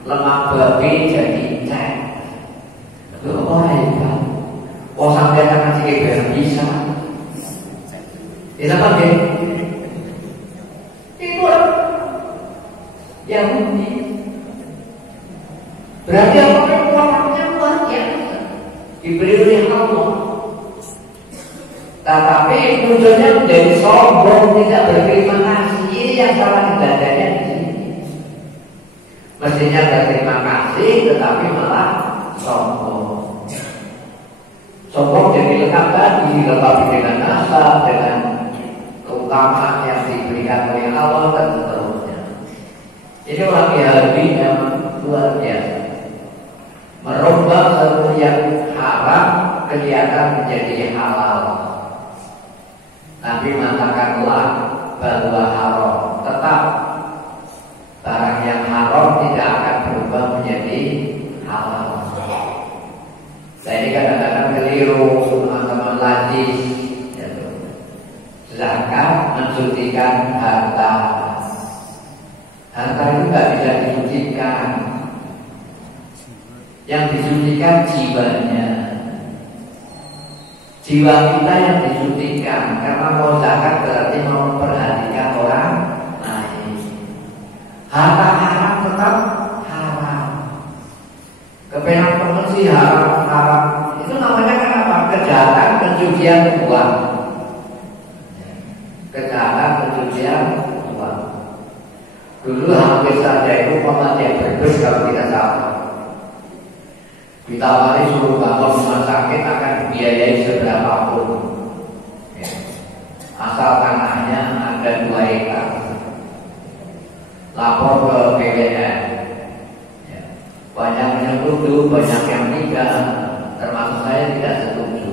lemak babi jadi cat. Itu orang hebat. Oh sampai tangan sikit bisa. Itu apa deh? Yahudi berarti orangnya luar biasa, diberi oleh Allah, tetapi munculnya menjadi sombong, tidak berterima kasih. Ini yang salah ibadahnya di sini. Mestinya berterima kasih, tetapi malah sombong. Sombong jadi lengkap tadi, dilengkapi dengan nasab, dengan keutamaan yang diberikan oleh Allah dan seterusnya. Ini orang Yahudi yang luar biasa, merubah sesuatu yang haram kelihatan menjadi halal. Nabi mengatakanlah bahwa haram, tetap barang yang haram tidak akan berubah menjadi halal. Saya ini kadang-kadang keliru teman-teman lajis, zakat mensucikan harta. Harta itu tidak bisa disucikan. Yang disucikan jiwanya. Jiwa kita yang disucikan. Karena mau zakat berarti mau memperhatikan orang lain. Harta haram tetap haram. Kepenang teman sih haram. Itu namanya kan apa? Kejahatan pencucian uang. Kejahatan pencucian uang. Dulu hampir saja itu pemandian berbes kalau tidak salah. Ditawari suruh bangun rumah sakit akan dibiayai seberapapun. Ya. Asal tanahnya ada 2 hektar. Lapor ke BPN. Ya. Banyak yang setuju, banyak yang tidak. Termasuk saya tidak setuju.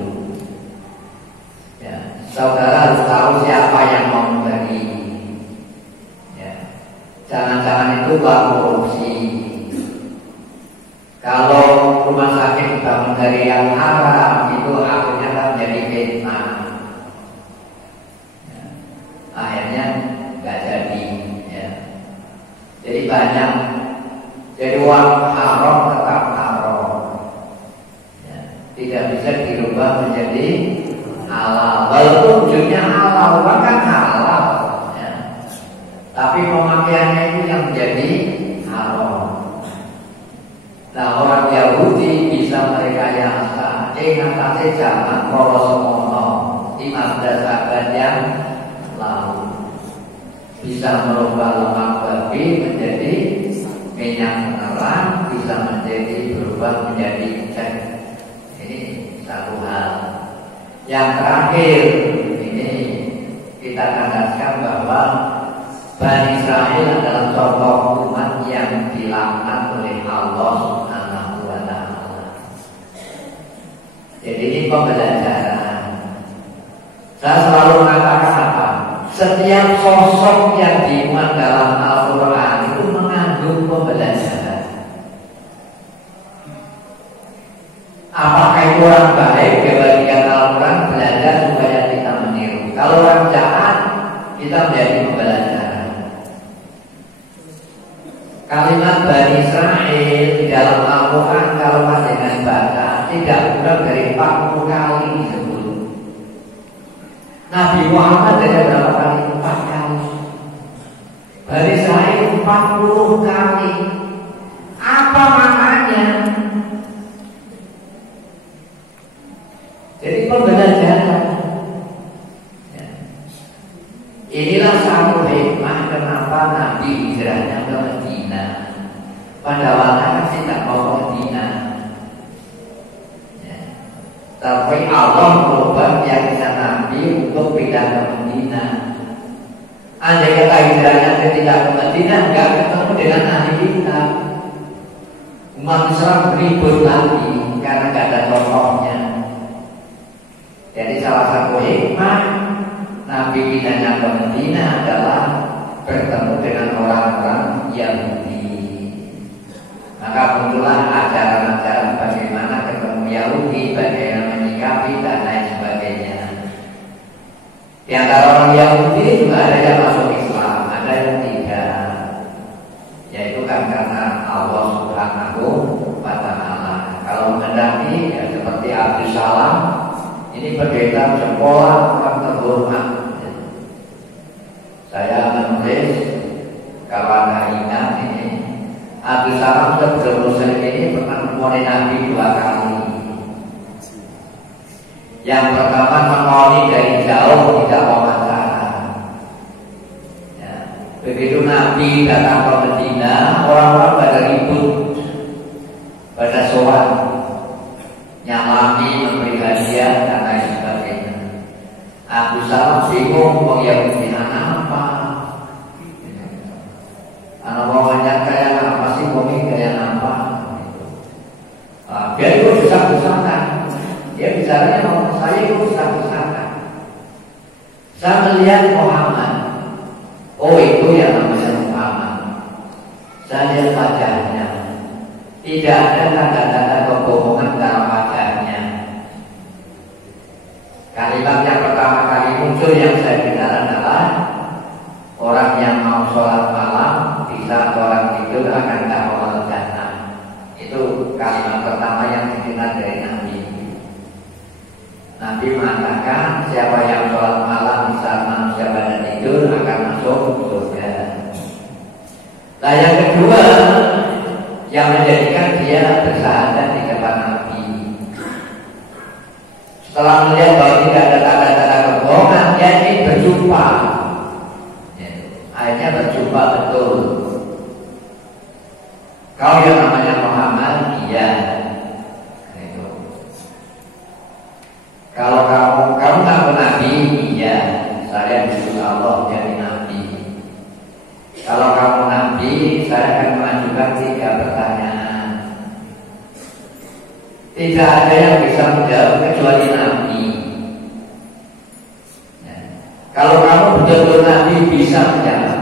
Ya. Saudara harus tahu siapa yang mau memberi. Jangan-jangan itu korupsi. Kalau rumah sakit bangun dari yang haram, itu akhirnya akan menjadi fitnah. Akhirnya nggak jadi. Ya. Jadi banyak. Jadi uang haram tetap haram. Ya. Tidak bisa dirubah menjadi halal. Walaupun ujungnya halal, bahkan halal. Tapi pemakaiannya itu yang menjadi haram. Nah orang Yahudi bisa merekayasa. Ingatasi zaman Rasulullah 15 abad yang lalu bisa merubah lemak babi menjadi minyak penerang, bisa menjadi berubah menjadi cat. Ini satu. Yang terakhir ini kita tandaskan bahwa Bani Israil adalah contoh umat yang dilaknat oleh Allah Subhanahu wa Ta'ala. Jadi ini pembelajaran. Saya selalu mengatakan apa? Setiap sosok yang dimuat dalam Al-Quran itu mengandung pembelajaran. Apakah itu orang baik? Kebagian Al-Quran belajar supaya kita meniru. Kalau orang jahat, kita menjadi pembelajaran. Kalimat Bani Israil di dalam Al-Quran kalau panjenengan baca tidak kurang dari 40 kali disebut. Nabi Muhammad ada berapa kali? 4 kali. Bani Israil 40 kali. Apa maknanya? Jadi pembelajaran. Inilah satu hikmah kenapa Nabi hijrahnya ke Medina. Pada awalnya tidak mau ke Medina, tapi Allah merubah keyakinan Nabi untuk pindah ke Medina. Andai kata hijrahnya tidak ke Medina, nggak ketemu dengan ahli kitab, umat Islam ribut lagi karena nggak ada contohnya. Jadi salah satu hikmah Nabi pindahnya ke Medina adalah bertemu dengan orang-orang Yahudi. Maka muncullah ajaran-ajaran bagaimana ketemu Yahudi, bagaimana menyikapi dan lain sebagainya. Di antara orang Yahudi juga ada yang masuk Islam, ada yang tidak. Yaitu kan karena Allah Subhanahu wa Ta'ala. Kalau menghendaki ya seperti Abdus Salam, ini pendeta sekolah orang terhormat. Saya menulis kalau Anda ingat ini, Abdus Salam sebelum Muslim ini pernah menemui Nabi 2 kali. Yang pertama menemui dari jauh, tidak wawancara. Ya. Begitu Nabi datang ke Medina, orang-orang pada ribut, pada soal, nyalami, memberi hadiah dan lain sebagainya. Abdus Salam bingung mau yang anak apa? Anak bawanya kayak apa sih? Mau kayak apa? Biar itu besar-besarkan. Dia bicaranya mau saya itu besar-besarkan. Saya melihat Muhammad. Oh itu yang namanya Muhammad. Saya lihat wajahnya. Tidak ada tanda-tanda kebohongan dalam wajahnya. Kalimat yang pertama kali muncul yang saya dengar adalah orang yang mau sholat malam bisa orang tidur akan dahwal jannah. Itu kalimat pertama yang didengar dari Nabi. Nabi mengatakan siapa yang sholat malam bisa manusia pada tidur akan masuk surga. Nah yang kedua yang menjadikan dia bersahadat di depan Nabi, setelah melihat bahwa tidak ada tanda-tanda kebohongan, dia ingin berjumpa. Akhirnya berjumpa betul. Kau yang namanya Muhammad, iya. Itu. Kalau kamu ngaku Nabi, iya. Saya disuruh Allah jadi Nabi. Kalau kamu Nabi, saya akan mengajukan 3 pertanyaan. Tidak ada yang bisa menjawab kecuali Nabi. Ya. Kalau kamu betul-betul Nabi bisa menjawab.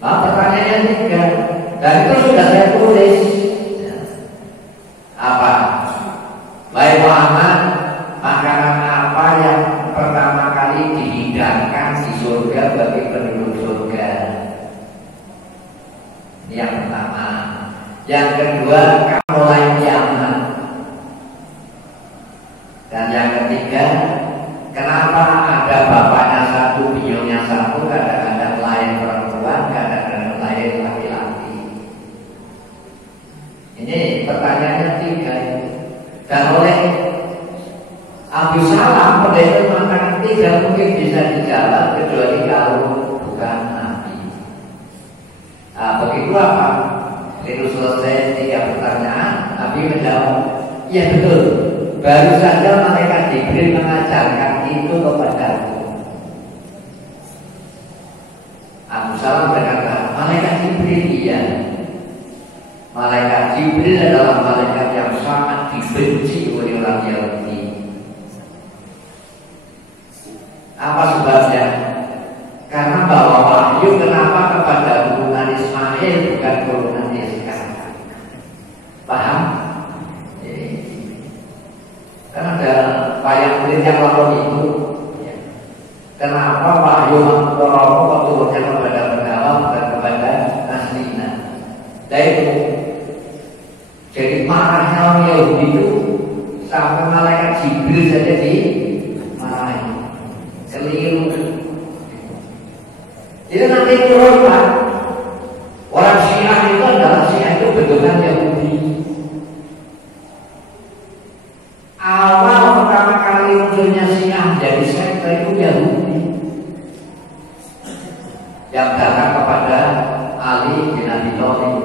Nah, pertanyaannya 3, dan itu sudah saya tulis. Ya. Apa? Baik Muhammad, makanan apa yang pertama kali dihidangkan di surga bagi penduduk surga? Ini yang pertama. Yang kedua, mulai kiamat. Dan yang ketiga, kenapa ada bapaknya satu, bininya satu, kadang-kadang lahir perempuan, kadang-kadang lahir laki-laki. Ini pertanyaannya 3. Dan oleh Abdus Salam, pendeta mengatakan tidak mungkin bisa dijawab kecuali kalau bukan Nabi. Nah, begitu apa? Itu selesai 3 pertanyaan, Nabi menjawab, iya betul. Baru saja malaikat Jibril mengajarkan itu kepadaku. Abu Salam berkata, malaikat Jibril iya. Malaikat Jibril adalah malaikat yang sangat dibenci oleh orang Yahudi. Apa sebabnya? Karena bawa wahyu kenapa kepada keturunan Ismail bukan keturunan Ishak. Paham? Karena ada banyak murid yang lapor itu. Kenapa wahyu Rasulullah turunnya kepada pengawal bukan kepada Naslina? Dan itu jadi marahnya orang Yahudi itu sampai malaikat Jibril saja dimarahi. Keliru. Jadi nanti turun Pak. Orang Syiah itu adalah Syiah itu bentukan Yahudi. Awal pertama kali munculnya Syiah jadi sekte itu Yahudi yang datang kepada Ali bin Abi Thalib.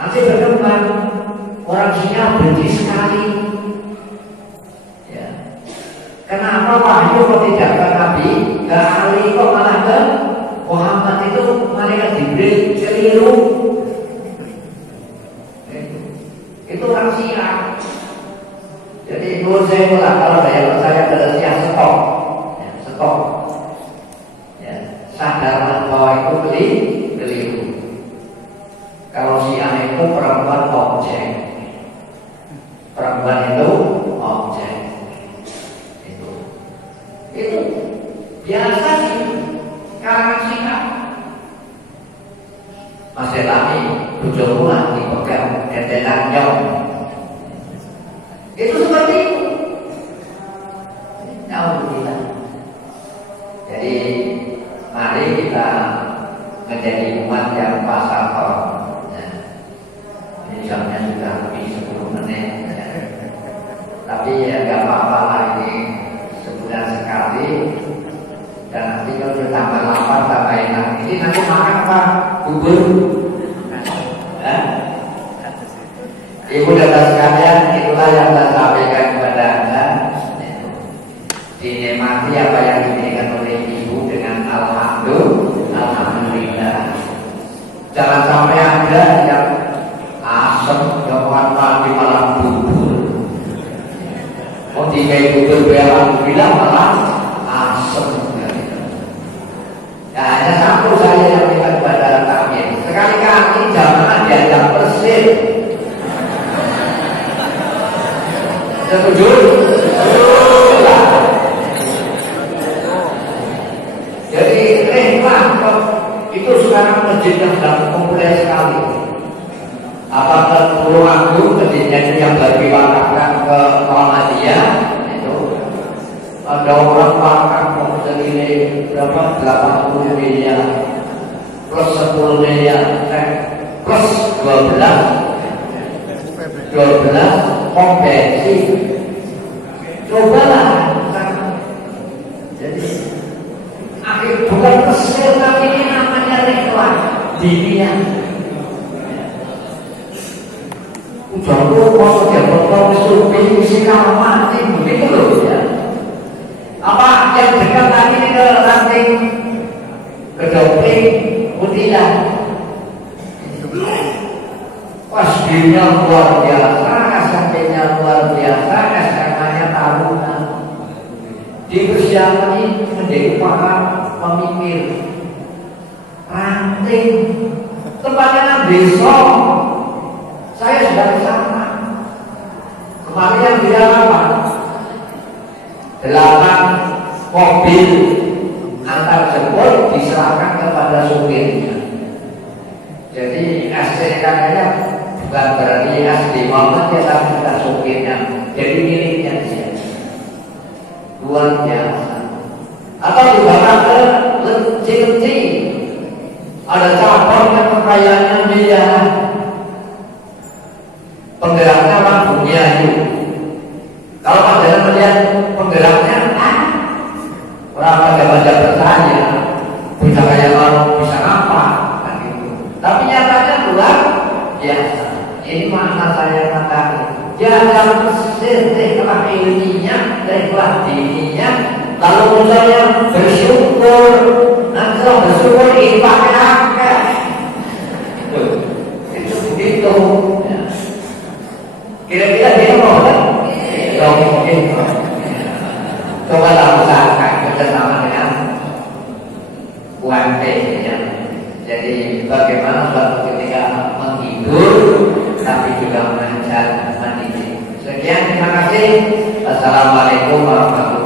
Nanti berkembang orang Syiah benci sekali. Ya. Kenapa wahyu kok tidak ke Nabi, ke Ali kok malah ke Muhammad? Itu malaikat Jibril keliru. Itu orang Syiah. Jadi menurut saya pula kalau saya percaya pada Syiah stop, ya, stop. Ya, sadar bahwa itu keliru. Kalau Syiah itu perempuan objek, perempuan itu objek. Itu biasa sih kalangan Syiah. Masih lami bujuk pulang dipegang entenan nyong. Itu seperti itu. Alhamdulillah. Jadi mari kita menjadi umat yang pasal. Ini jamnya sudah lebih 10 menit. Tapi ya nggak apa-apa lah, ini sebulan sekali. Dan nanti kalau ditambah lapar tambah enak. Ini nanti makan apa? Bubur. Ibu dan bapak sekalian, itulah yang saya sampaikan kepada Anda. Dinikmati apa yang diberikan oleh ibu dengan alhamdulillah. Jangan sampai ada yang asem, yang mati malah bubur. Mau dikai bubur alhamdulillah malah asem. Ya, hanya satu saya yang berikan kepada kami. Sekali-kali jangan diajak bersih. Setuju? Jadi nikmat itu sekarang masjid yang sudah populer sekali. Apakah Pulau Agung masjidnya itu yang baru diwakafkan ke Muhammadiyah itu ada orang wakaf mau segini berapa 80 miliar plus 10 miliar plus 12 pom bensin. Cobalah. Jadi akhir bukan kesel, tapi ini namanya reklam dunia. Udah mau dia potong supi sinar mati begitu loh ya. Apa yang dekat lagi ke ranting kedoping mutiara. Wasbinya luar biasa, kasihnya luar biasa, kasihnya taruhan. Dipersiapkan ini menjadi para pemikir ranting. Tempatnya besok saya sudah ke sana. Kemarin yang dia apa? 8 mobil antar jemput diserahkan kepada supirnya. Jadi STK-nya bukan berarti asli Muhammad ya, tapi kita supirnya. Jadi miliknya dia. Luar biasa. Atau dibawa ke lenci-lenci. Ada cabang yang kekayaannya miliaran. Penggeraknya lampunya itu. Kalau pada melihat penggeraknya, orang pada baca bertanya, bisa kayak orang bisa apa? Kan gitu. Tapi nyatanya luar biasa. Ini makna saya katakan, jangan tafsir, ikhlas ilminya, ikhlas dininya. Kalau misalnya bersyukur, nanti kalau bersyukur ikhlasnya akeh. Itu begitu. Kira-kira dia mau kan? Tidak mungkin. Coba lah usahakan bersama dengan UMP ya. Jadi bagaimana suatu ketika menghibur tapi juga mengajar mendidik. Sekian, terima kasih. Assalamualaikum warahmatullahi wabarakatuh.